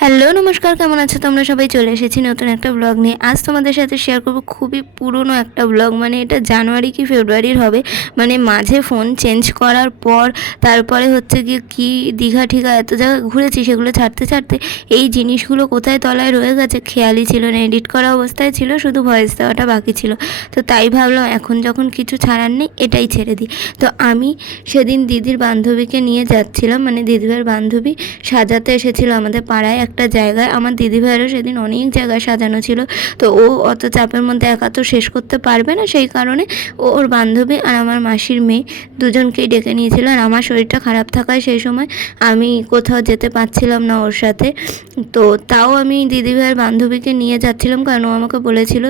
Hello নমস্কার, কেমন আছো তোমরা সবাই? চলে এসেছি নতুন একটা ব্লগ নিয়ে। আজ তোমাদের সাথে শেয়ার করবো খুবই পুরনো একটা ব্লগ, মানে এটা জানুয়ারি কি ফেব্রুয়ারির হবে, মানে মাঝে ফোন চেঞ্জ করার পর তারপরে হচ্ছে গিয়ে কি দীঘা ঠিঘা এত জায়গায় ঘুরেছি, সেগুলো ছাড়তে ছাড়তে এই জিনিসগুলো কোথায় তলায় রয়ে গেছে খেয়ালই ছিল না। এডিট করা অবস্থায় ছিল, শুধু ভয়েস দেওয়াটা বাকি ছিল। তো তাই ভাবলাম এখন যখন কিছু ছাড়ার নেই এটাই ছেড়ে দিই। তো আমি সেদিন দিদির বান্ধবীকে নিয়ে যাচ্ছিলাম, মানে দিদিভাইয়ের বান্ধবী সাজাতে এসেছিলো আমাদের পাড়ায় একটা জায়গায়। আমার দিদিভাইয়েরও সেদিন অনেক জায়গায় সাজানো ছিল, তো ও অত চাপের মধ্যে একা তো শেষ করতে পারবে না, সেই কারণে ওর বান্ধবী আর আমার মাসির মেয়ে দুজনকেই ডেকে নিয়েছিল। আর আমার শরীরটা খারাপ থাকায় সেই সময় আমি কোথাও যেতে পারছিলাম না ওর সাথে। তো তাও আমি দিদিভাইয়ের বান্ধবীকে নিয়ে যাচ্ছিলাম, কারণ ও আমাকে বলেছিল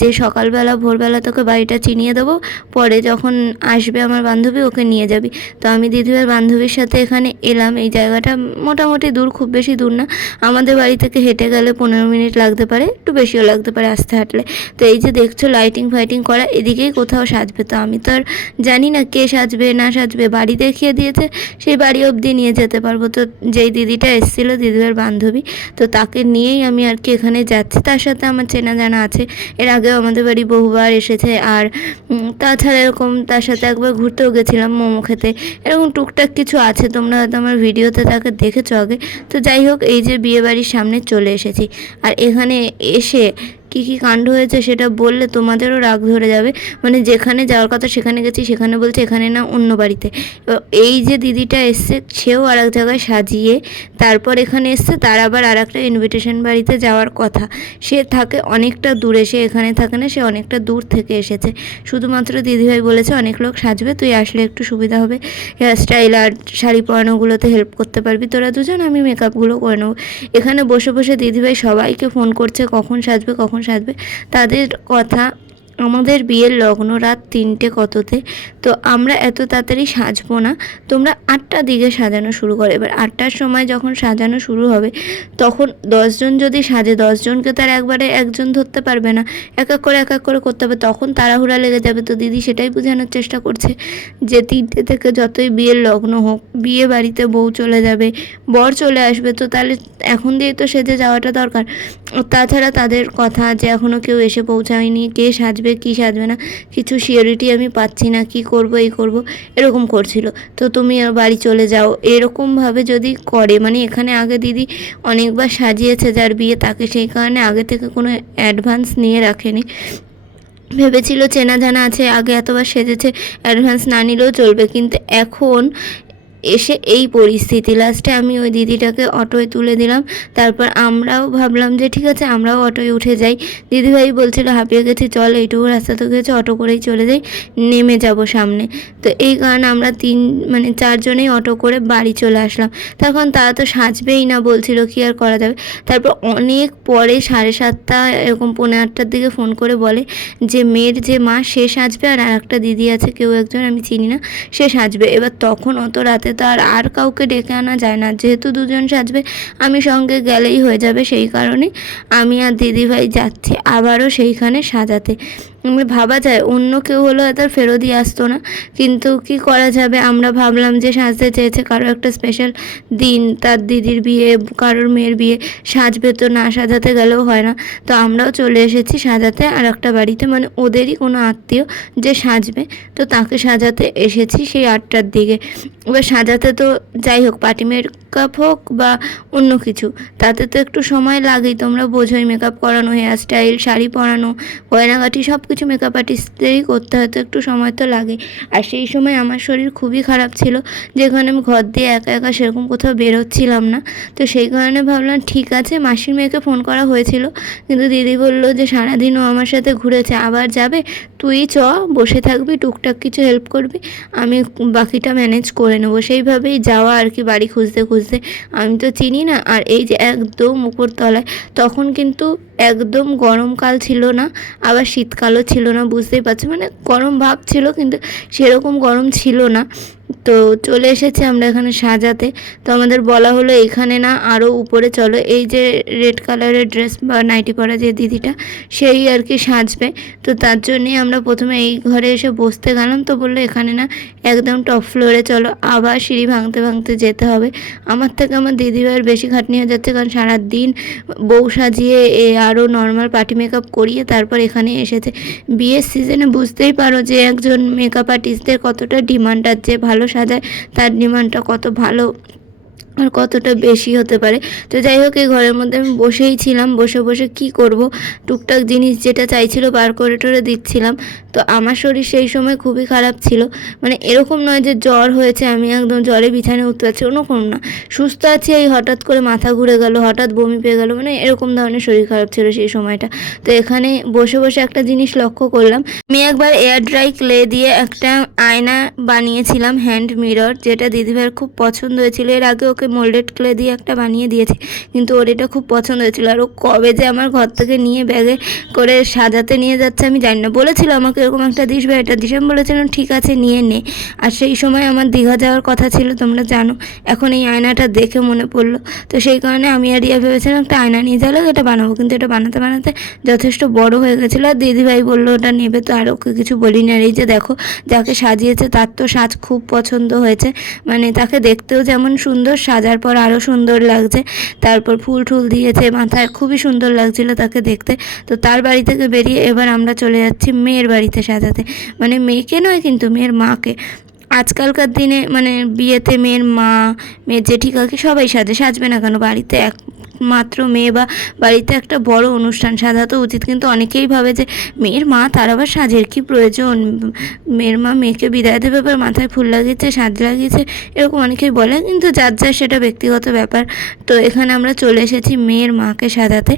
যে সকালবেলা ভোরবেলা তোকে বাড়িটা চিনিয়ে দেবো, পরে যখন আসবে আমার বান্ধবী ওকে নিয়ে যাবি। তো আমি দিদিভাইয়ের বান্ধবীর সাথে এখানে এলাম। এই জায়গাটা মোটামুটি দূর, খুব বেশি দূর না। আমাদের বাড়ি থেকে হেঁটে গেলে 15 মিনিট লাগতে পারে, একটু বেশিও লাগতে পারে আস্তে হাঁটলে। তো এই যে দেখছো লাইটিং ফাইটিং করা, এদিকেই কোথাও সাজবে। তো আমি তো আর জানি না কে সাজবে না সাজবে, বাড়ি দেখিয়ে দিয়েছে, সেই বাড়ি অবধি নিয়ে যেতে পারবো। তো যেই দিদিটা এসেছিলো দিদিভাইয়ের বান্ধবী, তো তাকে নিয়েই আমি আর কি এখানে যাচ্ছি। তার সাথে আমার চেনা জানা আছে, এর আগেও আমাদের বাড়ি বহুবার এসেছে। আর তাছাড়া এরকম তার সাথে একবার ঘুরতেও গেছিলাম মোমো খেতে, এরকম টুকটাক কিছু আছে, তোমরা হয়তো আমার ভিডিওতে তাকে দেখেছো আগে। তো যাই হোক, এই যে বিয়েবাড়ির সামনে চলে এসেছি, আর এখানে এসে কী কী কাণ্ড হয়েছে সেটা বললে তোমাদেরও রাগ ধরে যাবে। মানে যেখানে যাওয়ার কথা সেখানে গেছি, সেখানে বলছে এখানে না অন্য বাড়িতে। এই যে দিদিটা এসছে সেও আর এক জায়গায় সাজিয়ে তারপর এখানে এসছে, তার আবার আর একটা ইনভিটেশন বাড়িতে যাওয়ার কথা। সে থাকে অনেকটা দূরে, সে এখানে থাকে না, সে অনেকটা দূর থেকে এসেছে। শুধুমাত্র দিদিভাই বলেছে অনেক লোক সাজবে, তুই আসলে একটু সুবিধা হবে, হেয়ার স্টাইল আর শাড়ি পরানোগুলোতে হেল্প করতে পারবি তোরা দুজন, আমি মেকআপগুলো করে নেবো। এখানে বসে বসে দিদিভাই সবাইকে ফোন করছে কখন সাজবে কখন সাজবে। তাদের কথা আমাদের বিয়ের লগ্ন রাত 3টে কততে, তো আমরা এত তাড়াতাড়ি সাজবো না, তোমরা 8টার দিকে সাজানো শুরু করো। এবার 8টার সময় যখন সাজানো শুরু হবে তখন 10জন যদি সাজে, 10জনকে তার একবারে একজন ধরতে পারবে না, এক এক করে করতে হবে, তখন তাড়াহুড়া লেগে যাবে। তো দিদি সেটাই বোঝানোর চেষ্টা করছে যে 3টে থেকে যতই বিয়ের লগ্ন হোক, বিয়ে বাড়িতে বউ চলে যাবে, বর চলে আসবে, তো তাহলে এখন দিয়েই তো সেজে যাওয়াটা দরকার। তাছাড়া তাদের কথা যে এখনও কেউ এসে পৌঁছায়নি, কে সাজবে কি সাজবে না কিছু সিওরিটি আমি পাচ্ছি না, কি করব এই করব এরকম করছিল। তো তুমি বাড়ি চলে যাও এরকমভাবে যদি করে, মানে এখানে আগে দিদি অনেকবার সাজিয়েছে যার বিয়ে, তাকে সেই কারণে আগে থেকে কোনো অ্যাডভান্স নিয়ে রাখেনি। ভেবেছিল চেনা জানা আছে, আগে এতবার সেজেছে, অ্যাডভান্স না নিলেও চলবে। কিন্তু এখন এসে এই পরিস্থিতি, লাস্টে আমি ওই দিদিটাকে অটোয় তুলে দিলাম। তারপর আমরাও ভাবলাম যে ঠিক আছে আমরাও অটোয় উঠে যাই। দিদিভাই বলছিল হাঁপিয়ে গেছি, চল এইটুকু রাস্তা তো গেছে, অটো করেই চলে যাই, নেমে যাব সামনে। তো এই কারণে আমরা 4জনেই অটো করে বাড়ি চলে আসলাম। তখন তারা তো সাজবেই না বলছিল, কি আর করা যাবে। তারপর অনেক পরে 7:30 এরকম 8:45 দিকে ফোন করে বলে যে মেয়ের যে মা সে সাজবে, আর একটা দিদি আছে কেউ একজন আমি চিনি না, সে সাজবে। এবার তখন অত রাতে তো আর কাউকে ডেকে আনা যায় না, যেহেতু দুজন সাজবে আমি সঙ্গে গেলেই হয়ে যাবে, সেই কারণে আমি আর দিদিভাই যাচ্ছি আবারও সেইখানে সাজাতে। ভাবা যায় অন্য কেউ হলো হয়তো আর ফেরতই আসতো না, কিন্তু কি করা যাবে, আমরা ভাবলাম যে সাজতে চেয়েছে, কারো একটা স্পেশাল দিন, তার দিদির বিয়ে, কারোর মেয়ের বিয়ে, সাজবে তো, না সাজাতে গেলেও হয় না। তো আমরাও চলে এসেছি সাজাতে আর একটা বাড়িতে, মানে ওদেরই কোনো আত্মীয় যে সাজবে, তো তাকে সাজাতে এসেছি সেই 8টার দিকে। এবার সাজাতে তো যাই হোক, পার্টি মেকআপ হোক বা অন্য কিছু, তাতে তো একটু সময় লাগেই, তোমরা বোঝোই, মেকআপ করানো, হেয়ার স্টাইল, শাড়ি পরানো, গয়নাগাটি সব কিছু মেকআপ আর্টিস্টদেরই করতে হয়, তো একটু সময় তো লাগে। আর সেই সময় আমার শরীর খুবই খারাপ ছিল, যেখানে আমি ঘর দিয়ে একা একা সেরকম কোথাও বেরোচ্ছিলাম না। তো সেই কারণে ভাবলাম ঠিক আছে, মাসির মেয়েকে ফোন করা হয়েছিল, কিন্তু দিদি বললো যে সারাদিনও আমার সাথে ঘুরেছে, আবার যাবে, তুই বসে থাকবি, টুকটাক কিছু হেল্প করবি, আমি বাকিটা ম্যানেজ করে নেবো। সেইভাবেই যাওয়া আর কি, বাড়ি খুঁজতে খুঁজতে। আমি তো চিনি না, আর এই যে একদম উপরতলায়, তখন কিন্তু একদম গরমকাল ছিল না, আবার শীতকালও ছিল না, বুঝতেই পারছো, মানে গরম ভাব ছিল কিন্তু সেরকম গরম ছিল না। তো চলে এসেছি আমরা এখানে সাজাতে। তো আমাদের বলা হলো এখানে না আরও উপরে চলো, এই যে রেড কালারের ড্রেস বা নাইটি পরা যে দিদিটা সেই আর কি সাজবে। তো তার জন্যই আমরা প্রথমে এই ঘরে এসে বসতে গেলাম। তো বললো এখানে না একদম টপ ফ্লোরে চলো, আবার সিঁড়ি ভাঙতে ভাঙতে যেতে হবে। আমার থেকে আমার দিদিভাইয়ের বেশি খাটনি হয়ে যাচ্ছে, কারণ সারাদিন বউ সাজিয়ে আরও নর্মাল পার্টি মেকআপ করিয়ে তারপর এখানে এসেছে। বিয়ের সিজনে বুঝতেই পারো যে একজন মেকআপ আর্টিস্টদের কতটা ডিমান্ড আছে, ভালো সাজায় তার ডিমান্ডটা কত ভালো আর কতটা বেশি হতে পারে। তো যাই হোক, এই ঘরের মধ্যে আমি বসেই ছিলাম, বসে বসে কি করব, টুকটাক জিনিস যেটা চাইছিল বার করে টরে দিচ্ছিলাম। তো আমার শরীর সেই সময় খুবই খারাপ ছিল, মানে এরকম নয় যে জ্বর হয়েছে আমি একদম জ্বরে বিছানায় উঠতে পারছি, ওরকম না, সুস্থ আছি। এই হঠাৎ করে মাথা ঘুরে গেল, হঠাৎ বমি পেয়ে গেল, মানে এরকম ধরনের শরীর খারাপ ছিল সেই সময়টা। তো এখানে বসে বসে একটা জিনিস লক্ষ্য করলাম, আমি একবার এয়ার ড্রাই ক্লে দিয়ে একটা আয়না বানিয়েছিলাম, হ্যান্ড মিরর, যেটা দিদিভাইয়ের খুব পছন্দ হয়েছিল। এর আগে ওকে মোল্ডেড ক্লে দিয়ে একটা বানিয়ে দিয়েছি, কিন্তু ওর এটা খুব পছন্দ হয়েছিল। আর ও কবে যে আমার ঘর থেকে নিয়ে ব্যাগে করে সাজাতে নিয়ে যাচ্ছে আমি জানি না, বলেছিল আমাকে এরকম একটা দিস বা এটা দিস, আমি বলেছিলাম ঠিক আছে নিয়ে নে। আর সেই সময় আমার দীঘা যাওয়ার কথা ছিল, তোমরা জানো। এখন এই আয়নাটা দেখে মনে পড়লো, তো সেই কারণে আমি আর ইয়া ভেবেছিলাম একটা আয়না নিয়ে যাওয়া এটা বানাবো, কিন্তু এটা বানাতে বানাতে যথেষ্ট বড় হয়ে গেছিলো। আর দিদিভাই বললো ওটা নেবে, তো আর ওকে কিছু বলিনি। আর এই যে দেখো যাকে সাজিয়েছে তার তো সাজ খুব পছন্দ হয়েছে, মানে তাকে দেখতেও যেমন সুন্দর, সাজার পর আরও সুন্দর লাগছে। তারপর ফুল টুল দিয়েছে মাথায়, খুবই সুন্দর লাগছিল তাকে দেখতে। তো তার বাড়ি থেকে বেরিয়ে এবার আমরা চলে যাচ্ছি মেয়ের বাড়িতে সাজাতে, মানে মেয়েকে নয় কিন্তু মেয়ের মাকে। আজকালকার দিনে মানে বিয়েতে মেয়ের মা, মেয়ের জেঠি কাকি সবাই সাজবে না কেন, বাড়িতে একমাত্র মেয়ে বা বাড়িতে একটা বড় অনুষ্ঠান সাজা তো উচিত। কিন্তু অনেকেই ভাবে যে মেয়ের মা, তার আবার সাজের কি প্রয়োজন, মেয়ের মা মেয়েকে বিদায় দেবে এবার মাথায় ফুল লাগিয়েছে, সাজ লাগিয়েছে, এরকম অনেকেই বলে, কিন্তু যার যার সেটা ব্যক্তিগত ব্যাপার। তো এখানে আমরা চলে এসেছি মেয়ের মাকে সাজাতে।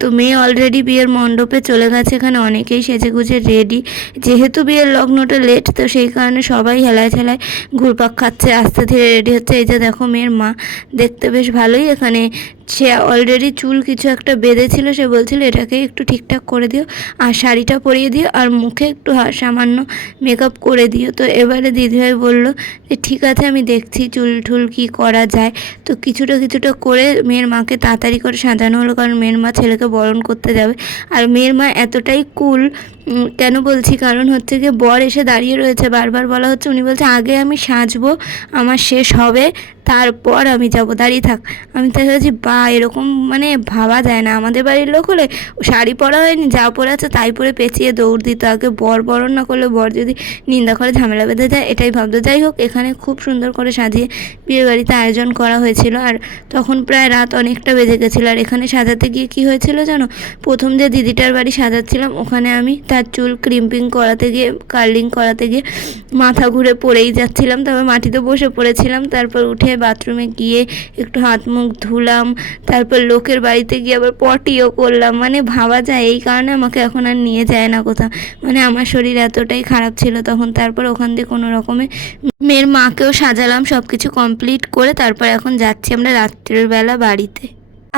তো মেয়ে অলরেডি বিয়ের মণ্ডপে চলে গেছে, এখানে অনেকেই সেজে গুজে রেডি। যেহেতু বিয়ের লগ্নটা লেট, তো সেই কারণে সবাই হেলায় ঠেলায় ঘুরপাক খাচ্ছে, আস্তে ধীরে রেডি হচ্ছে। এই যে দেখো মেয়ের মা দেখতে বেশ ভালোই, এখানে সে অলরেডি চুল কিছু একটা বেঁধেছিল, সে বলছিল এটাকে একটু ঠিকঠাক করে দিও, আর শাড়িটা পরিয়ে দিও, আর মুখে একটু সামান্য মেকআপ করে দিও। তো এবারে দিদিভাই বলল যে ঠিক আছে আমি দেখছি চুল ঠুল কী করা যায়। তো কিছুটা কিছুটা করে মেয়ের মাকে তাড়াতাড়ি করে সাজানো হলো, কারণ মেয়ের মা ছেলেকে বরণ করতে যাবে। আর মেয়ের মা এতটাই কুল, কেন বলছি, কারণ হচ্ছে গিয়ে বর এসে দাঁড়িয়ে রয়েছে, বারবার বলা হচ্ছে, উনি বলছে আগে আমি সাজবো, আমার শেষ হবে, তারপর আমি যাব, দাঁড়িয়ে থাক। আমি তাই ভাবছি বা এরকম মানে ভাবা যায় না, আমাদের বাড়ির লোক হলে শাড়ি পরা হয়নি, যা পরে আছে তাই পরে পেঁচিয়ে দৌড় দিত, আগে বর বরণ না করলে বর যদি নিন্দা করে ঝামেলা বেঁধে যায়, এটাই ভাবতো। যাই হোক, এখানে খুব সুন্দর করে সাজিয়ে বিয়ের বাড়িতে আয়োজন করা হয়েছিল। আর তখন প্রায় রাত অনেকটা বেজে গেছিলো। আর এখানে সাজাতে গিয়ে কী হয়েছিল জানো, প্রথম যে দিদিটার বাড়ি সাজাচ্ছিলাম ওখানে আমি তার চুল ক্রিম্পিং করাতে গিয়ে, কার্লিং করাতে গিয়ে মাথা ঘুরে পড়েই যাচ্ছিলাম, তারপর মাটিতে বসে পড়েছিলাম। তারপর উঠে বাথরুমে গিয়ে একটু হাত মুখ ধুলাম, তারপর লোকের বাড়িতে গিয়ে আবার পটিও করলাম, মানে ভাবা যায়। এই কারণে আমাকে এখন আর নিয়ে যায় না কোথাও, মানে আমার শরীর এতটাই খারাপ ছিল তখন। তারপর ওখান দিয়ে কোনো রকমে মেয়ের মাকেও সাজালাম, সব কিছু কমপ্লিট করে তারপর এখন যাচ্ছি আমরা রাত্রের বেলা বাড়িতে।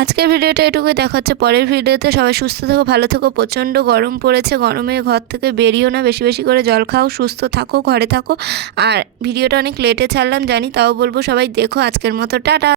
আজকের ভিডিওটা এটুকুই, দেখা হচ্ছে পরের ভিডিওতে। সবাই সুস্থ থেকো, ভালো থেকো। প্রচণ্ড গরম পড়েছে, গরমে ঘর থেকে বেরিয়েও না, বেশি বেশি করে জল খাও, সুস্থ থাকো, ঘরে থাকো। আর ভিডিওটা অনেক লেটে ছাড়লাম জানি, তাও বলবো সবাই দেখো। আজকের মতো টাটা।